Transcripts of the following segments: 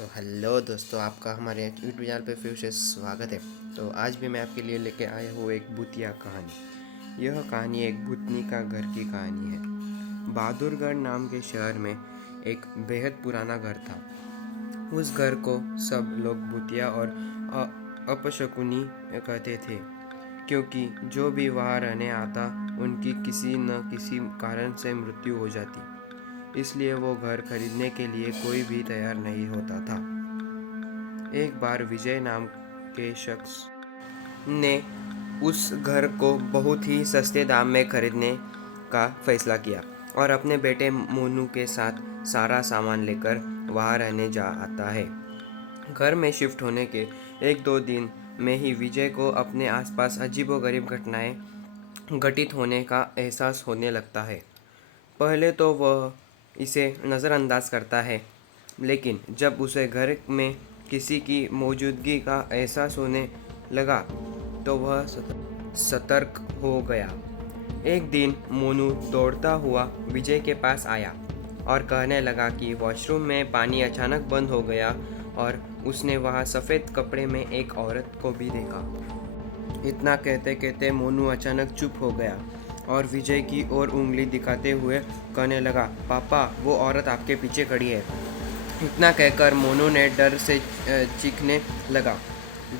तो हेलो दोस्तों, आपका हमारे यूट्यूब चैनल पे फिर से स्वागत है। तो आज भी मैं आपके लिए लेके आया हूँ एक भूतिया कहानी। यह कहानी एक भूतनी का घर की कहानी है। बहादुरगढ़ नाम के शहर में एक बेहद पुराना घर था। उस घर को सब लोग भूतिया और अपशकुनी कहते थे, क्योंकि जो भी वहाँ रहने आता उनकी किसी न किसी कारण से मृत्यु हो जाती। इसलिए वो घर खरीदने के लिए कोई भी तैयार नहीं होता था। एक बार विजय नाम के शख्स ने उस घर को बहुत ही सस्ते दाम में खरीदने का फैसला किया और अपने बेटे मोनू के साथ सारा सामान लेकर वहाँ रहने जा आता है। घर में शिफ्ट होने के एक दो दिन में ही विजय को अपने आसपास अजीबोगरीब घटनाएं घटित होने का एहसास होने लगता है। पहले तो वह इसे नज़रअंदाज करता है, लेकिन जब उसे घर में किसी की मौजूदगी का एहसास होने लगा तो वह सतर्क हो गया। एक दिन मोनू दौड़ता हुआ विजय के पास आया और कहने लगा कि वॉशरूम में पानी अचानक बंद हो गया और उसने वहाँ सफ़ेद कपड़े में एक औरत को भी देखा। इतना कहते कहते मोनू अचानक चुप हो गया और विजय की ओर उंगली दिखाते हुए कहने लगा, पापा, वो औरत आपके पीछे खड़ी है। इतना कहकर मोनू ने डर से चीखने लगा।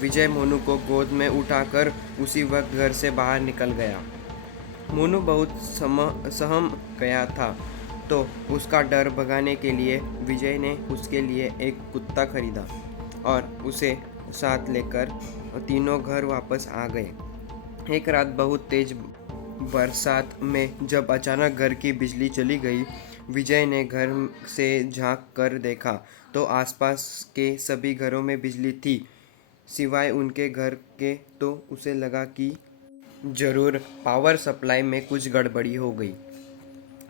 विजय मोनू को गोद में उठाकर उसी वक्त घर से बाहर निकल गया। मोनू बहुत सहम गया था, तो उसका डर भगाने के लिए विजय ने उसके लिए एक कुत्ता खरीदा और उसे साथ लेकर तीनों घर वापस आ गए। एक रात बहुत तेज बरसात में जब अचानक घर की बिजली चली गई, विजय ने घर से झांक कर देखा तो आसपास के सभी घरों में बिजली थी, सिवाय उनके घर के। तो उसे लगा कि जरूर पावर सप्लाई में कुछ गड़बड़ी हो गई।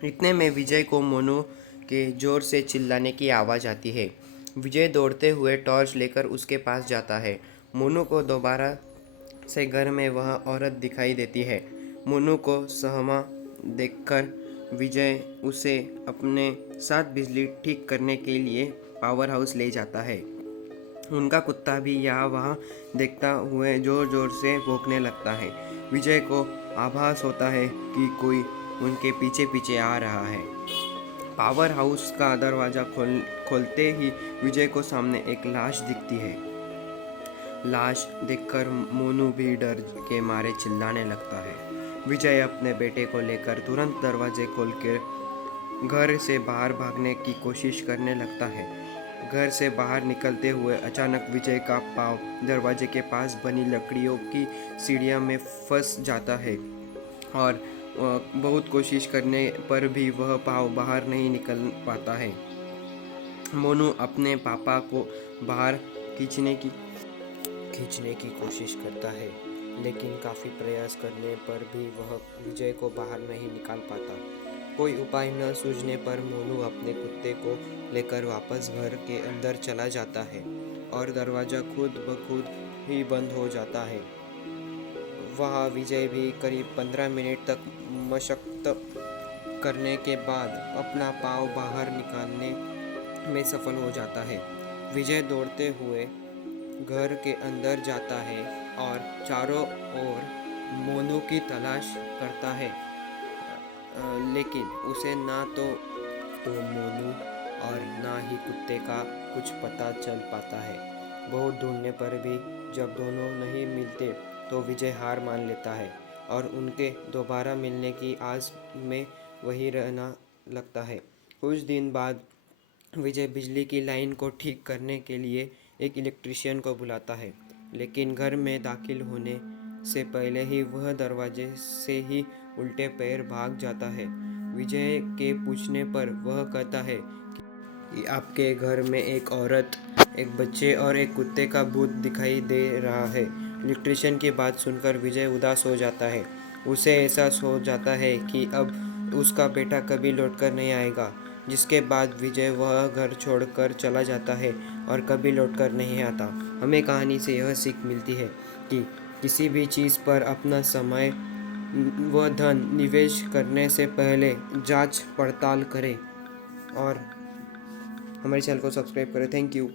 इतने में विजय को मोनू के जोर से चिल्लाने की आवाज़ आती है। विजय दौड़ते हुए टॉर्च लेकर उसके पास जाता है। मोनू को दोबारा से घर में वह औरत दिखाई देती है। मोनू को सहमा देखकर विजय उसे अपने साथ बिजली ठीक करने के लिए पावर हाउस ले जाता है। उनका कुत्ता भी यहाँ वहाँ देखता हुए जोर जोर से भौंकने लगता है। विजय को आभास होता है कि कोई उनके पीछे पीछे आ रहा है। पावर हाउस का दरवाज़ा खोलते ही विजय को सामने एक लाश दिखती है। लाश देखकर मोनू भी डर के मारे चिल्लाने लगता है। विजय अपने बेटे को लेकर तुरंत दरवाजे खोलकर घर से बाहर भागने की कोशिश करने लगता है। घर से बाहर निकलते हुए अचानक विजय का पाँव दरवाजे के पास बनी लकड़ियों की सीढ़ियों में फंस जाता है और बहुत कोशिश करने पर भी वह पाँव बाहर नहीं निकल पाता है। मोनू अपने पापा को बाहर खींचने की कोशिश करता है, लेकिन काफ़ी प्रयास करने पर भी वह विजय को बाहर नहीं निकाल पाता। कोई उपाय न सूझने पर मोनू अपने कुत्ते को लेकर वापस घर के अंदर चला जाता है और दरवाज़ा खुद ब खुद ही बंद हो जाता है। वहाँ विजय भी करीब 15 मिनट तक मशक्कत करने के बाद अपना पाँव बाहर निकालने में सफल हो जाता है। विजय दौड़ते हुए घर के अंदर जाता है और चारों ओर मोनू की तलाश करता है, लेकिन उसे ना तो मोनू और ना ही कुत्ते का कुछ पता चल पाता है। बहुत ढूंढने पर भी जब दोनों नहीं मिलते तो विजय हार मान लेता है और उनके दोबारा मिलने की आस में वही रहना लगता है। कुछ दिन बाद विजय बिजली की लाइन को ठीक करने के लिए एक इलेक्ट्रीशियन को बुलाता है, लेकिन घर में दाखिल होने से पहले ही वह दरवाजे से ही उल्टे पैर भाग जाता है। विजय के पूछने पर वह कहता है कि आपके घर में एक औरत, एक बच्चे और एक कुत्ते का भूत दिखाई दे रहा है। इलेक्ट्रीशियन की बात सुनकर विजय उदास हो जाता है। उसे एहसास हो जाता है कि अब उसका बेटा कभी लौटकर नहीं आएगा, जिसके बाद विजय वह घर छोड़कर चला जाता है और कभी लौटकर नहीं आता। हमें कहानी से यह सीख मिलती है कि किसी भी चीज़ पर अपना समय व धन निवेश करने से पहले जांच पड़ताल करें और हमारे चैनल को सब्सक्राइब करें। Thank you.